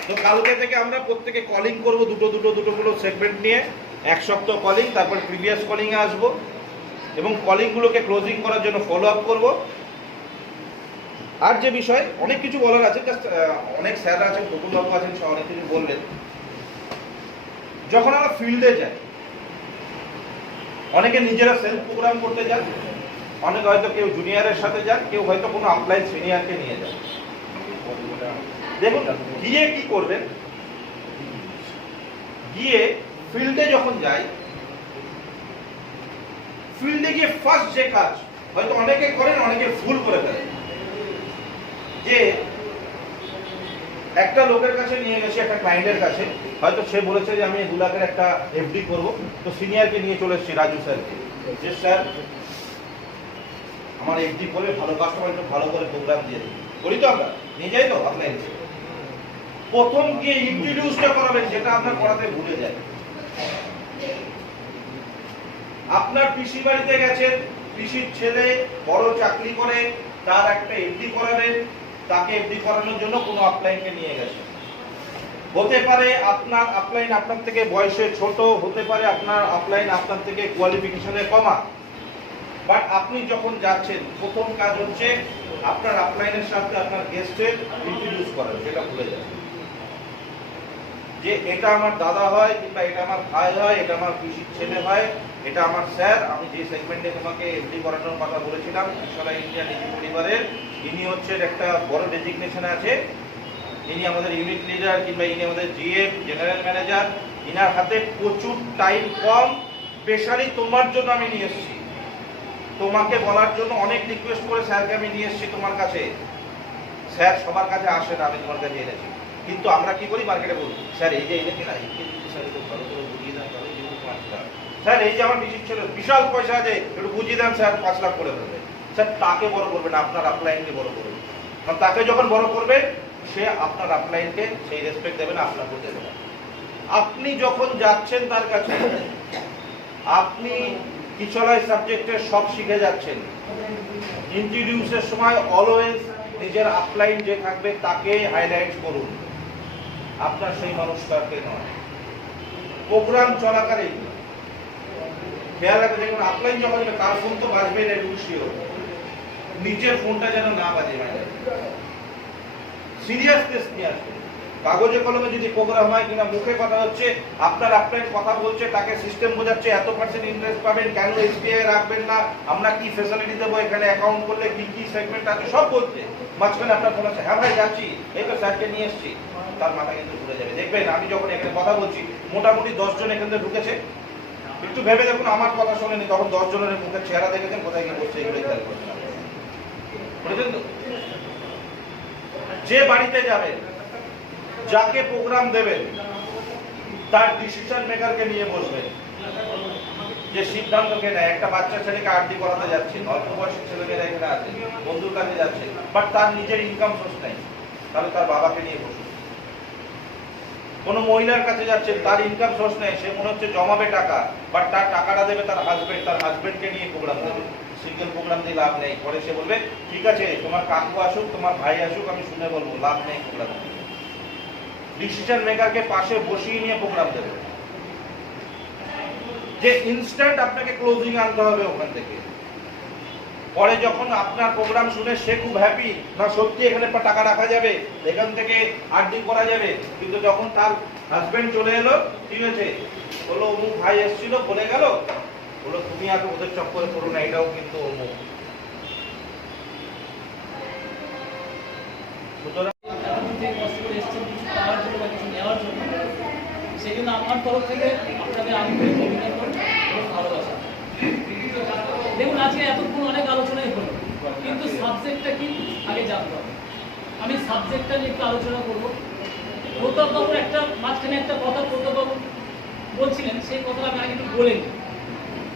তো কালকে থেকে আমরা প্রত্যেকে কলিং করব, দুটো করে সেগমেন্ট নিয়ে। 1 সপ্তাহ কলিং, তারপর প্রিভিয়াস কলিংয়ে আসবো এবং কলিংগুলোকে ক্লোজিং করার জন্য ফলো আপ করবো। আর যে বিষয় অনেক কিছু বলার আছে, জাস্ট অনেক স্যার আছেন, বকুলবাবু আছেন, সব অনেক কিছু বললেন। যখন আমরা ফিল্ডে যাই, অনেকে নিজেরা সেলফ প্রোগ্রাম করতে যান, অনেকে হয়তো কেউ জুনিয়রের সাথে যান, কেউ হয়তো কোনো আপলাইন সিনিয়রকে নিয়ে যান। দেখুন গিয়ে কি করবেন, গিয়ে ফিল্ডে যখন যাই, ফিল্ডে গিয়ে ফার্স্ট যে কাজ হয়তো অনেকে করেন, অনেকে ভুল করে ফেলেন, যে একটা লোকের কাছে নিয়ে গেছে, একটা ক্লায়েন্টের কাছে, হয়তো সে বলেছে যে আমি 2 লাখের একটা এফডি করবো, তো সিনিয়রকে নিয়ে চলে এসেছি, রাজু স্যারকে, যে স্যার আমার এফডি করে ভালো কাস্টমার একটু ভালো করে প্রোগ্রাম দিয়ে দিই, করি তো আমরা নিয়ে যাই তো আপনার। প্রথম গিয়ে ইন্ট্রোডিউসটা করাবেন, যেটা আপনার করাতে ভুলে যায়। আপনার পিসি বাড়িতে গেছেন, পিসির ছেলে বড় চাকরি করে, তার একটা এফডি করাবেন, তাকে এফডি করানোর জন্য কোনো আপলাইনকে নিয়ে গেছেন, হতে পারে আপনার আপলাইন আপনার থেকে বয়সে ছোট, হতে পারে আপনার আপলাইন আপনার থেকে কোয়ালিফিকেশনে কমা, বাট আপনি যখন যাচ্ছেন প্রথম কাজ হচ্ছে আপনার আপলাইনের সাথে আপনার গেস্টের ইন্ট্রোডিউস করা, সেটা ভুলে যান যে এটা আমার দাদা হয় কিংবা এটা আমার ভাই হয়, এটা আমার পিসির ছেলে হয়, এটা আমার স্যার। আমি যে সেগমেন্টে তোমাকে এমডি করানোর কথা বলেছিলাম ইনশাআল্লাহ ইন্ডিয়া নিজি পরিবারের, ইনি হচ্ছেন একটা বড় ডেজিগনেশন আছে, ইনি আমাদের ইউনিট লিডার কিংবা ইনি আমাদের জিএম জেনারেল ম্যানেজার। ইনার হাতে প্রচুর টাইম কম, স্পেশালি তোমার জন্য আমি নিয়ে এসেছি, তোমাকে বলার জন্য অনেক রিকোয়েস্ট করে স্যারকে আমি নিয়ে এসেছি তোমার কাছে। স্যার সবার কাছে আসে না, আমি তোমার কাছে এনেছি। কিন্তু আমরা কি করি, মার্কেটে বলি স্যার এই যে এনেছি না, স্যার একটু ভালো করে বুঝিয়ে দেন, তাহলে যেহেতু 5 লাখ, স্যার এই যে আমার বিশিষ্ট ছিল বিশাল পয়সা আছে একটু বুঝিয়ে দেন স্যার 5 লাখ করে দেবে। স্যার তাকে বড় করবে না, আপনার আপলাইনকে বড় করবে, কারণ তাকে যখন বড় করবে সে আপনার আপলাইনকে সেই রেসপেক্ট দেবে না, আপনাকে দেবে না। আপনি যখন যাচ্ছেন তার কাছে, আপনি কিচলাই সাবজেক্টের সব শিখে যাচ্ছেন। ইন্ট্রোডিউসের সময় অলওয়েজ নিজের আপলাইন যে থাকবে তাকে হাইলাইট করুন, আপনার সেই মানুষটাকে নয়। প্রোগ্রাম চলাকালীন খেয়াল রাখবে, দেখুন আপলাইন যখন কার ফোন তো বাজবে না, একটু শিওর নিজের ফোনটা যেন না বাজে, সিরিয়াসনেস নিয়ে আসবে। কাগজে কলমে যদি প্রোগ্রাম হয় কিনা মুখে কথা হচ্ছে, আপনার আপলাইন কথা বলছে, তাকে সিস্টেম বোঝাচ্ছে এত % ইন্টারেস্ট পাবেন, কেন এসবিআই রাখবেন না, আমরা কি ফ্যাসিলিটি দেবো, এখানে অ্যাকাউন্ট করলে কি কি সেগমেন্ট আছে সব বলছে, মাঝখানে আপনার ফোন আছে হ্যাঁ ভাই যাচ্ছি, এই তো স্যারকে নিয়ে এসছি, তার মাথা কিন্তু ঘুরে যাবে। দেখবেন আমি যখন এখানে কথা বলছি মোটামুটি 10 জন এখান থেকে ঢুকেছে, একটু ভেবে দেখুন আমার কথা শোনেনি, তখন 10 জনের মুখের চেহারা দেখেছেন, কোথায় গিয়ে বসছে এগুলো খেয়াল করছেন, বুঝেছেন তো? যে বাড়িতে যাবেন, যাকে প্রোগ্রাম দেবেন, তার ডিসিশন মেকারকে নিয়ে বসবেন, যে সিদ্ধান্ত কে নেয়। একটা বাচ্চা ছেলেকে আরডি করাতে যাচ্ছেন, অল্প বয়সের ছেলেমেয়েরা এখানে আছে, বন্ধুর কাছে যাচ্ছে, বাট তার নিজের ইনকাম সোর্স নেই, তাহলে তার বাবাকে নিয়ে বসুন। কোনো মহিলার কাছে যাচ্ছেন, তার ইনকাম সোর্স নেই, সে মনে হচ্ছে জমাবে টাকা, বাট তার টাকাটা দেবে তার হাজবেন্ডকে নিয়ে প্রোগ্রাম দেবে। সিঙ্গেল প্রোগ্রাম দিয়ে লাভ নেই, পরে সে বলবে ঠিক আছে তোমার কাকু আসুক, তোমার ভাই আসুক, আমি শুনে বলবো, লাভ নেই প্রোগ্রাম। ডিসিশন মেকারকে পাশে বসিয়ে নিয়ে প্রোগ্রাম দেবে, যে ইনস্ট্যান্ট আপনাকে ক্লোজিং আনতে হবে ওখান থেকে। পরে যখন আপনার প্রোগ্রাম শুনে সে খুব হ্যাপি, না সত্যি এখানে টাকা রাখা যাবে, এখান থেকে আরডি করা যাবে, কিন্তু যখন তার হাজবেন্ড চলে এলো, ঠিক আছে বলো অমুক ভাই এসেছিল বলে গেল, বলো তুমি আগে ওদের চক্করে করো না, এটাও কিন্তু অমুক। সুতরাং সেই জন্য আমার তরফ থেকে আপনাদের আন্তরিক অভিনন্দন এবং ভালোবাসা। দেখুন আজকে এতক্ষণ অনেক আলোচনাই হলো, কিন্তু সাবজেক্টটা কি আগে জানতে হবে। আমি সাবজেক্টটা নিয়ে একটু আলোচনা করবো। প্রতাপবাবুর একটা মাঝখানে একটা কথা প্রতাপবাবু বলছিলেন, সেই কথাটা আমি আগে একটু বলে নিই।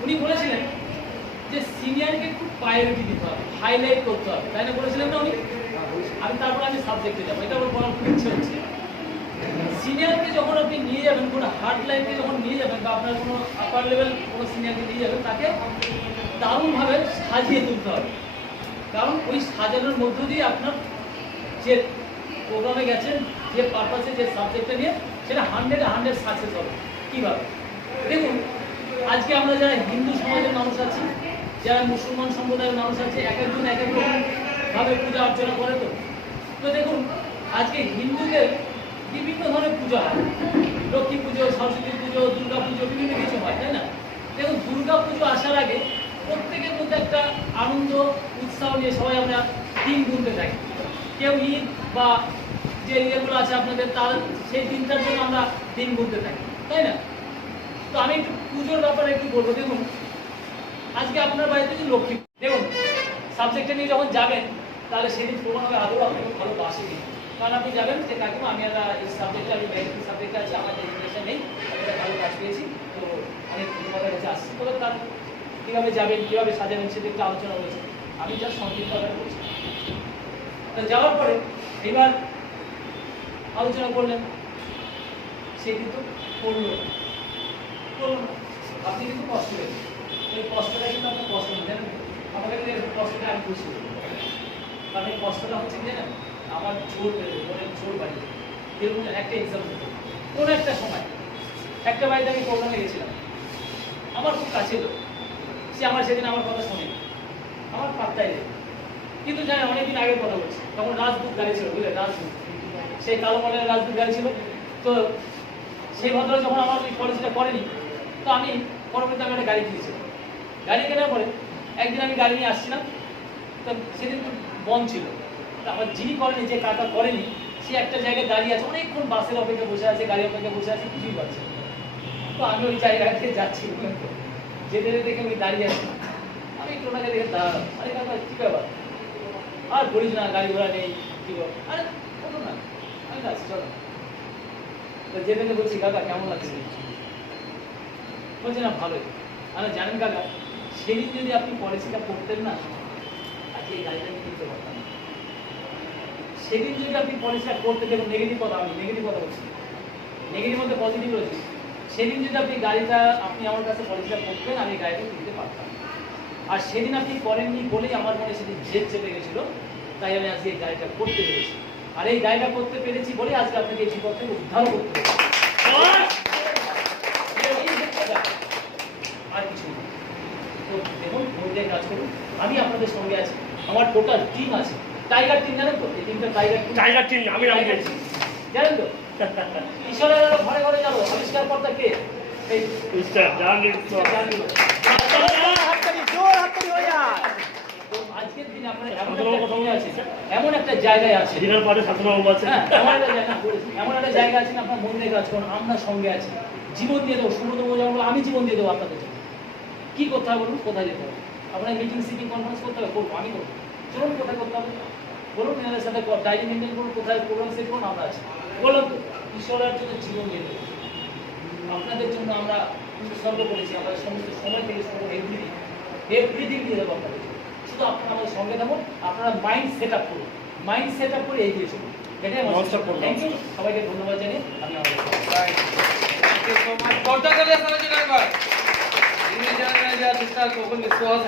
উনি বলেছিলেন যে সিনিয়রকে খুব প্রায়োরিটি দিতে হবে, হাইলাইট করতে হবে, তাই না বলেছিলেন না উনি? আমি সাবজেক্টে যাবো, এটা আমার বলার খুব ইচ্ছে হচ্ছে। সিনিয়রকে যখন আপনি নিয়ে যাবেন, কোনো হার্ড লাইনকে যখন নিয়ে যাবেন, বা আপনার কোনো আপার লেভেল কোনো সিনিয়রকে নিয়ে যাবেন, তাকে দারুণভাবে সাজিয়ে তুলতে হবে। কারণ ওই সাজানোর মধ্য দিয়ে আপনার যে প্রোগ্রামে গেছেন, যে পারপাসে, যে সাবজেক্টটা নিয়ে, সেটা 100-100 সাকসেস হবে। কীভাবে? দেখুন আজকে আমরা যারা হিন্দু সমাজের মানুষ আছি, যারা মুসলমান সম্প্রদায়ের মানুষ আছে, এক একজন এক এক রকমভাবে পূজা অর্চনা করে। তো দেখুন আজকে হিন্দুদের বিভিন্ন ধরনের পূজা হয়, লক্ষ্মী পুজো, সরস্বতী পুজো, দুর্গা পুজো, বিভিন্ন কিছু হয়, তাই না? দেখুন দুর্গা পুজো আসার আগে প্রত্যেকের মধ্যে একটা আনন্দ উৎসাহ নিয়ে সবাই আমরা দিন গুনতে থাকি। কেউ ঈদ বা যে ইয়েগুলো আছে আপনাদের, তার সেই দিনটার জন্য আমরা দিন গুনতে থাকি, তাই না? তো আমি একটু পুজোর ব্যাপারে একটু বলবো। দেখুন আজকে আপনার বাড়িতে যে লক্ষ্মী, দেখুন সাবজেক্টে নিয়ে যখন যাবেন, তাহলে সেদিন প্রমাণ হবে আদৌ আপনাকে ভালোবাসে কিনা। কারণ আপনি যাবেন যে কাকিমা আমি একটা এই সাবজেক্টে, আমি ব্যাংকিং সাবজেক্টে আছি, আমার ডেজিগনেশন নেই, আমি একটা ভালো কাজ পেয়েছি, তো আমি তোমাদের কাছে আসছি। তবে তার কীভাবে যাবেন, কীভাবে সাজাবেন, সেটা একটু আলোচনা হয়েছে, আমি যা সংক্ষিপ্তভাবে বলছি। তো যাওয়ার পরে এবার আলোচনা করলেন, সে কিন্তু করলো না। আপনি কিন্তু কষ্ট পেয়েছেন, এই কষ্টটা কিন্তু আপনার কষ্ট নেই, জানেন? আমাকে কষ্টটা আমি খুশি, কারণ এই কষ্টটা হচ্ছে জানেন আমার জোর বেড়ে, মনের জোর বাড়িয়ে। এরকম একটা এক্সাম্পল, কোনো একটা সময় একটা বাড়িতে আমি প্রোগ্রামে গেছিলাম, আমার খুব কাছে লোক, সে আমার সেদিন আমার কথা শোনেনি, আমার পাত্তাই নেই, কিন্তু জানে অনেকদিন আগের কথা বলছি, তখন রাজদূত গাড়ি ছিল, বুঝলে, রাজদূত, সেই কালো মডেলের রাজদূত গাড়ি ছিল। তো সেই ভদ্রলোক যখন আমার ওই পলিসিটা করেনি, তো আমি পরবর্তীতে আমি একটা গাড়ি কিনেছিলাম। গাড়ি কেনার পরে একদিন আমি গাড়ি নিয়ে আসছিলাম, তো সেদিন বন্ধ ছিল। তো আমার যিনি করেনি, যে কাকা করেনি, সে একটা জায়গায় দাঁড়িয়ে আছে, অনেকক্ষণ বাসের অপেক্ষা বসে আছে, গাড়ি অপেক্ষা বসে আছে, কিছুই পাচ্ছে না। তো আমি ওই জায়গাতে যাচ্ছি, যেতে দেখে আমি দাঁড়িয়ে আছি, আমি একটু ওনাকে দেখে দাঁড়ালাম, আরে কাকা কী ব্যাপার, আর বলিস না, গাড়ি ঘোড়া নেই, কী ব্যাপার, আরে বলো না, আমি যাচ্ছি, চলো। তো যেতে বলছি, কাকা কেমন লাগছে, বলছে না ভালোই। আমি জানেন কাকা, সেদিন যদি আপনি পলিসিটা করতেন না, আজকে এই গাড়িটা আমি কিনতে পারতাম না। সেদিন যদি আপনি পলিসিটা করতে, দেখুন নেগেটিভ কথা, আমি নেগেটিভ কথা বলছি, নেগেটিভ মধ্যে পজিটিভ রয়েছে। সেদিন যদি আপনি গাড়িটা, আপনি আমার কাছে পলিসিটা করতেন, আমি এই গাড়িটা কিনতে পারতাম। আর সেদিন আপনি করেননি বলেই আমার মনে সেদিন জেদ চেপে গেছিলো, তাই আমি আজকে এই গাড়িটা করতে পেরেছি। আর এই গাড়িটা করতে পেরেছি বলেই আজকে আপনাকে এই বিপদ থেকে উদ্ধারও করতে পেরেছি। আর কিছু না। তো দেখুন, মন দিয়ে কাজ করুন, আমি আপনাদের সঙ্গে আছি, আমার টোটাল টিম আছে, টাইগার টিম, জানেন তো, এই টিমটা টাইগার টিম আমি নাম দিয়েছি, জানেন তো। ঈশ্বরের আলো ঘরে ঘরে যাবো, আবিষ্কার কর্তা কে, এই মিস্টার জার্নালিস্ট। জানলো। জোর হাততালি হয়ে যায়। তো আজকের দিনে আপনারা এমন একটা টিমে আছেন, এমন একটা জায়গায় আছে, দিনের পরে শান্তবাবু আছে, হ্যাঁ, এমন একটা জায়গা আছেন, আপনার মন দিয়ে কাজ করুন, আমরা সঙ্গে আছি, জীবন দিয়ে দেবো, সুব্রতবাবু যেমন বললো, আমি জীবন দিয়ে দেবো আপনাদের জন্য। কি করতে হবে বলুন, কোথায় যেতে হবে, আপনার মিটিং সিটিং কনফারেন্স করতে হবে, করবো, আমি করবো, চলুন কোথায় করতে হবে বলুন, এনাদের সাথে ডায়েরি মেনটেন করুন, কোথায় প্রোগ্রাম সেট করুন, আমরা আছি। বলুন তো, ঈশ্বরের জন্য জীবন দিয়ে দেবো, আপনাদের জন্য আমরা উৎসর্গ করেছি, আমাদের সমস্ত সময় থেকে শুরু করে এভরিথিং দিয়ে দেবো আপনাদের জন্য। শুধু আপনারা আমাদের সঙ্গে থাকুন, আপনারা মাইন্ড সেট আপ করুন, মাইন্ড সেট আপ করে এগিয়ে চলুন, এটাই আমার থ্যাংক ইউ, সবাইকে ধন্যবাদ জানিয়ে আমি আমাদের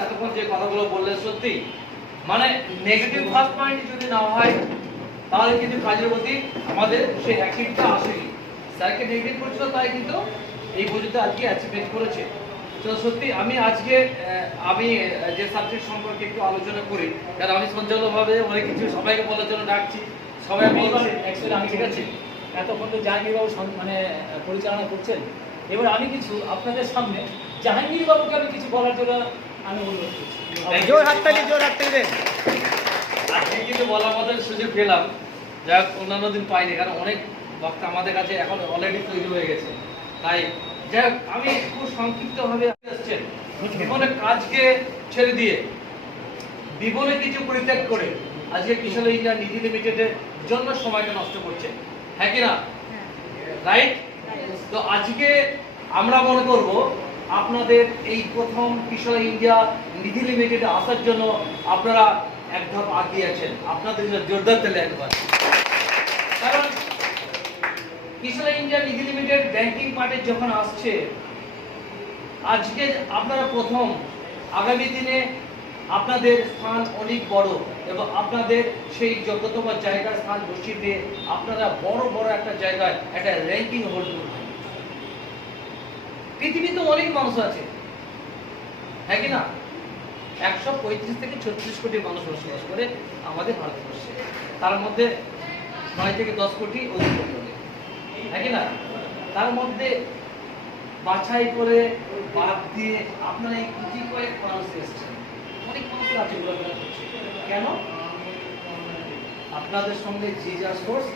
এতক্ষণ যে কথাগুলো বললেন, সত্যি মানে নেগেটিভ ফার্স্ট পয়েন্ট যদি না হয়, তাহলে কিন্তু কাজের প্রতি আমাদের সেই অ্যাক্টিভটা আসেনি। স্যারকে নেগেটিভ করছিল, তাই কিন্তু এই পর্যন্ত আজকে অ্যাচিভমেন্ট করেছে। তো সত্যি আমি আজকে আমি যে সাবজেক্ট সম্পর্কে একটু আলোচনা করি, কারণ আমি সঞ্চালকভাবে অনেক কিছু সবাইকে বলার জন্য ডাকছি, সবাই বলছে অ্যাকচুয়ালি আমি ঠিক আছে, এতক্ষণ তো জাহাঙ্গীরবাবু মানে পরিচালনা করছেন, এবার আমি কিছু আপনাদের সামনে জাহাঙ্গীরবাবুকে আমি কিছু বলার জন্য আমি অনুরোধ করছি। জোর হাততালি, জোর হাততালি দেন। আজকে কিন্তু বলার মতো সুযোগ পেলাম, যাক অন্যান্য দিন পাইনি, কারণ অনেক বক্তা আমাদের কাছে এখন অলরেডি তৈরি হয়ে গেছে। তাই যাক আমি খুব সংক্ষিপ্তভাবে আসছেন, জীবনের কাজকে ছেড়ে দিয়ে বিপণে কিছু পরিত্যাগ করে আজকে কিশোর ইন্ডিয়া নিধি লিমিটেডের জন্য সময়টা নষ্ট করছে, হ্যাঁ কি না, রাইট? তো আজকে আমরা মনে করব আপনাদের এই প্রথম কিশোর ইন্ডিয়া নিধি লিমিটেডে আসার জন্য আপনারা এক ধাপ আগিয়ে আছেন, আপনাদের জন্য জোরদার তালে একবার। কারণ কিশোর ইন্ডিয়া নিধি লিমিটেড ব্যাংকিং পার্টে যখন আসছে, আজকে আপনারা প্রথম, আগামী দিনে আপনাদের স্থান অনেক বড় এবং আপনাদের সেই যোগ্যতা বা জায়গার স্থান বসিয়ে দিয়ে আপনারা বড় বড় একটা জায়গায় একটা র্যাঙ্কিং হোল্ড করবেন। পৃথিবীতে অনেক মানুষ আছে, হ্যাঁ কি না, 135 থেকে 36 কোটি মানুষ বসবাস করে আমাদের ভারতবর্ষে, তার মধ্যে 9 থেকে 10 কোটি অধিক লোক, হ্যাঁ কি না, তার মধ্যে বাছাই করে বাদ দিয়ে আপনারা এই কোটি কয়েক মানুষ এসেছেন, অনেক মানুষ আছে ঘোরাফেরা করছে, কেন? আপনাদের সঙ্গে যে যা সোর্স,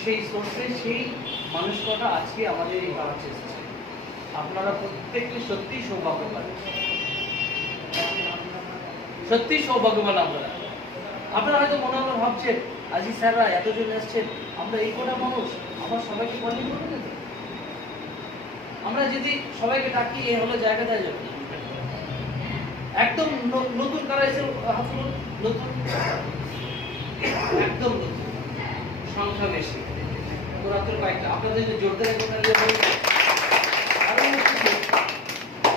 সেই সোর্সে সেই মানুষ কটা আজকে আমাদের এই কাছে এসেছে। আপনারা প্রত্যেকে সত্যিই সৌভাগ্যবান, সত্যি সৌভাগ্যবান আপনারা। আপনারা হয়তো মনে মনে ভাবছেন, আজি স্যাররা এতজন এসছেন, আমরা এই কটা মানুষ, আমরা সবাইকে কন্টিনিউ করবো না তো? আমরা যদি সবাইকে ডাকি, এই হলো জায়গা দেওয়া যাবে না। একদম নতুন কারা এসে হাত তুলুন, নতুন, একদম নতুন, সংখ্যা বেশি, তোরাত্তর কয়েকটা, আপনাদের যে জোরদার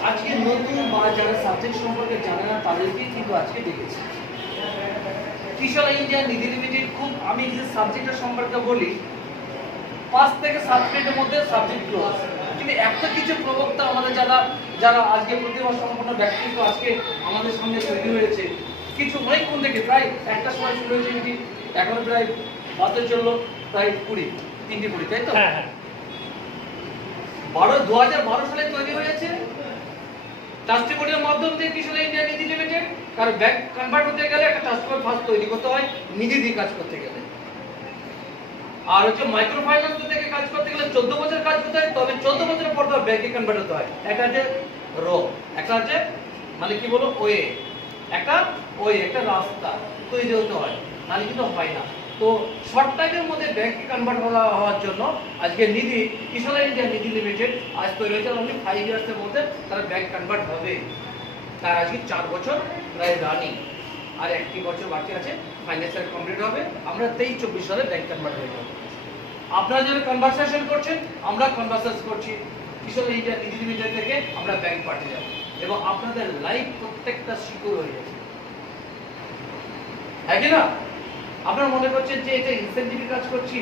আজকে নতুন বা যারা সাবজেক্ট সম্পর্কে জানে না, তাদেরকেই কিন্তু আজকে দেখেছি। কিশোর ইন্ডিয়া নিধি লিমিটেড খুব, আমি যে সাবজেক্টের সম্পর্কে বলি, 5 থেকে 7 মিনিটের মধ্যে সাবজেক্ট ক্লোজ। কিন্তু এত কিছু প্রবক্তা আমাদের যারা যারা আজকে প্রতিভা সম্পন্ন ব্যক্তিত্ব আজকে আমাদের সামনে তৈরি হয়েছে, কিছু অনেকক্ষণ থেকে প্রায় 1টার সময় শুরু হয়েছে মিটিং, এখন প্রায় বাজতে চললো প্রায় 3টে 20, তাই তো? হ্যাঁ হ্যাঁ 2012 সালে তৈরি হয়েছে ট্রাস্টি বোর্ডের মাধ্যম দিয়ে কি সালে ইন্ডিয়া নিধি লিমিটেড। কারণ ব্যাংক কনভার্ট হতে গেলে একটা ট্রাস্টি বোর্ড ফার্স্ট তৈরি করতে হয় নিজে দিয়ে কাজ করতে গেলে। আর হচ্ছে মাইক্রো ফাইন্যান্স থেকে কাজ করতে গেলে 14 বছর কাজ করতে হয়, তবে 14 বছরের পর তো ব্যাংকে কনভার্ট হতে হয়। একটা আছে রো, একটা আছে মানে কি বলো ওয়ে, একটা রাস্তা তৈরি হতে হয়, নাহলে কিন্তু হয় না। তো শর্ট টাইমের মধ্যে ব্যাংকে কনভার্ট হওয়ার জন্য আজকে নিধি কিশোর ইন্ডিয়া নিধি লিমিটেড আজ তৈরি হয়েছে। অনলি 5 ইয়ার্সের মধ্যে তারা ব্যাংক কনভার্ট হবে। তার আজকে 4 বছর প্রায় রানিং, আর 1টি বছর বাকি আছে ফাইন্যান্সিয়াল কমপ্লিট হবে। আমরা 23-24 সালে ব্যাংক কনভার্ট হয়ে যাব। আপনারা যারা কনভারসেশন করছেন, আমরা কনভারসেশন করছি কিশোর ইন্ডিয়া নিধি লিমিটেড থেকে আমরা ব্যাংক পাঠিয়ে যাব, এবং আপনাদের লাইফ প্রত্যেকটা সিকিউর হয়ে যাবে। হ্যাঁ কি না? আপনারা মনে করছেন যে এটা ইনসেনটিভের কাজ করছি,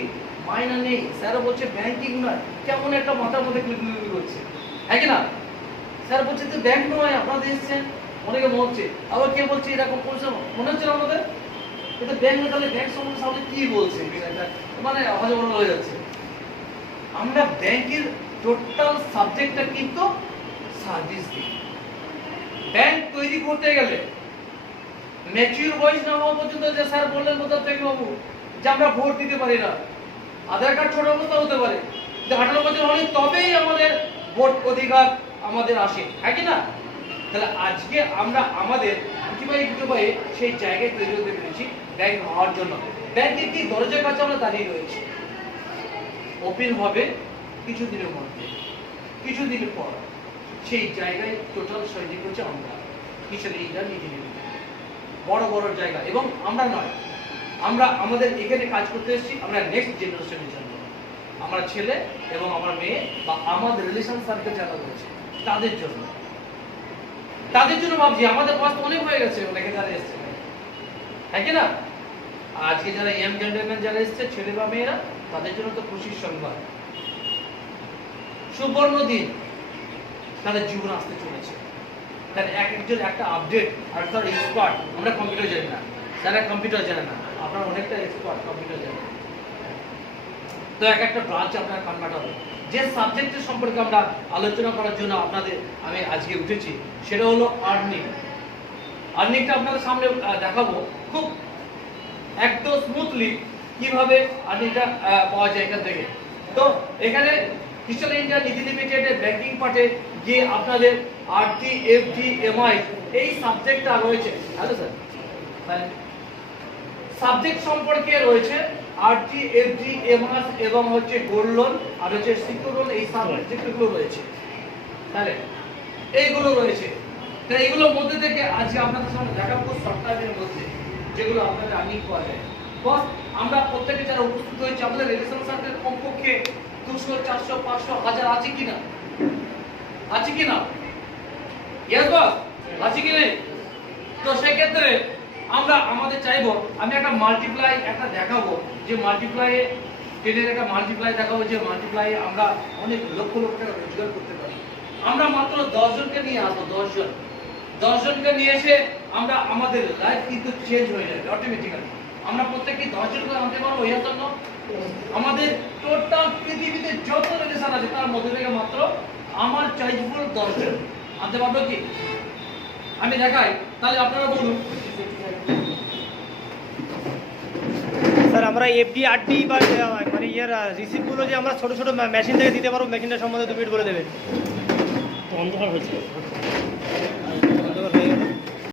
মাইনা নেই, স্যারও বলছে ব্যাংকিং নয়, কেমন একটা মাথার মধ্যে ক্লিক করছে। হ্যাঁ কি না? স্যার বলছে তো ব্যাংক নয়, আপনারা এসেছেন, অনেকে মনে হচ্ছে। আবার কে বলছে এরকম করছে, মনে হচ্ছে না আমাদের এটা ব্যাংক না, তাহলে ব্যাংক সম্বন্ধে সামনে কি বলছে, মানে হজবল হয়ে যাচ্ছে। আমরা ব্যাংকের টোটাল সাবজেক্টটা কিন্তু সার্ভিস দিই। ব্যাংক তৈরি করতে গেলে ম্যাচিউর বয়স না হওয়া পর্যন্ত, যে স্যার বললেন কোথাও থেকে বাবু যে আমরা ভোট দিতে পারি না, আধার কার্ড ছোট অবস্থা হতে পারে, যে 18 বছর হলে তবেই আমাদের ভোট অধিকার আমাদের আসে। হ্যাঁ কি না? তাহলে আজকে আমরা আমাদের উপায়ে সেই জায়গায় তৈরি হতে পেরেছি ব্যাংক হওয়ার জন্য। ব্যাংকের কি দরজার কাছে আমরা দাঁড়িয়ে রয়েছি, ওপেন হবে কিছুদিনের মধ্যে, কিছুদিনের পর সেই জায়গায় টোটাল সৈনিক হচ্ছে আমরা কিশোর ইন্ডিয়া নিধি লিমিটেড। বড় বড় জায়গা, এবং আমরা নয়, আমরা আমাদের এখানে কাজ করতে এসেছি আমরা নেক্সট জেনারেশনের জন্য, আমার ছেলে এবং আমার মেয়ে বা আমাদের রিলেশন সার্কেল যারা রয়েছে তাদের জন্য ভাবছি। আমাদের বয়স তো অনেক হয়ে গেছে, অনেকে যারা এসছে, হ্যাঁ কি না? আজকে যারা ইয়াং জেনারেশন যারা এসছে ছেলে বা মেয়েরা, তাদের জন্য তো খুশির সংবাদ, সুবর্ণ দিন তাদের জীবন আসতে চলেছে। তার একজন একটা আপডেট, আর তার এক্সপার্ট। আমরা কম্পিউটার জানি না, তারা কম্পিউটার জানে না, আপনার অনেকটা এক্সপার্ট কম্পিউটার জানে। তো একটা ব্রাঞ্চ আপনার কনভার্ট হবে। যে সাবজেক্টের সম্পর্কে আমরা আলোচনা করার জন্য আমি আজকে উঠেছি, সেটা হলো আর্নিংটা আপনাদের সামনে দেখাবো খুব একদম স্মুথলি কিভাবে আর্নিংটা পাওয়া যায় এখান থেকে। তো এখানে কিশোর ইন্ডিয়া নিধি লিমিটেডের ব্যাংকিং পার্টে যে আপনাদের আরটি, এফডি, এমআই এই সাবজেক্টটা রয়েছে। হ্যালো স্যার, সাবজেক্ট সম্পর্কে রয়েছে আরটি, এফডি, এমআই এবং হচ্ছে গোল্ড লোন আর হচ্ছে সিকিউর লোন, এই সাবজেক্টগুলো রয়েছে। তাহলে এইগুলো রয়েছে, তো এইগুলোর মধ্যে থেকে আজকে আপনাদের সামনে দেখাবো সফটওয়্যারের মধ্যে যেগুলো আপনাদের আর্নিং পাওয়া যায়। বস, আমরা প্রত্যেকে যারা উপস্থিত হয়েছে আমাদের রিলেশন সার্কেল কমপক্ষে 200, 400, 500, 1000 আছে কিনা? আছে কিনা? ইয়েস বস, আছে কি নেই? তো সেক্ষেত্রে আমরা আমাদের চাইবো, আমি একটা মাল্টিপ্লাই একটা দেখাবো, যে মাল্টিপ্লাইয়ে টেনের একটা মাল্টিপ্লাই দেখাবো, যে মাল্টিপ্লাইয়ে আমরা অনেক লক্ষ লক্ষ টাকা রোজগার করতে পারি। আমরা মাত্র 10 জনকে নিয়ে আসবো, 10 জনকে নিয়ে এসে আমরা আমাদের লাইফ কিন্তু চেঞ্জ হয়ে যাবে অটোমেটিক্যালি। আমরা প্রত্যেককে 10 জন করে আনতে পারবো এর জন্য। আমাদের টোটাল পৃথিবীতে যত রিলেশন আছে তার মধ্যে থেকে মাত্র আমার চাইবো 10 জন আনতে পারবো কি? আমি দেখাই, তাহলে আপনারা বলুন। স্যার আমরা এফডি, আরডি বা মানে রিসিপ্টগুলো যে আমরা ছোট ছোট মেশিন থেকে দিতে পারবো, মেশিনটা সম্বন্ধে 2 মিনিট বলে দেবেন। অন্ধকার হয়েছে।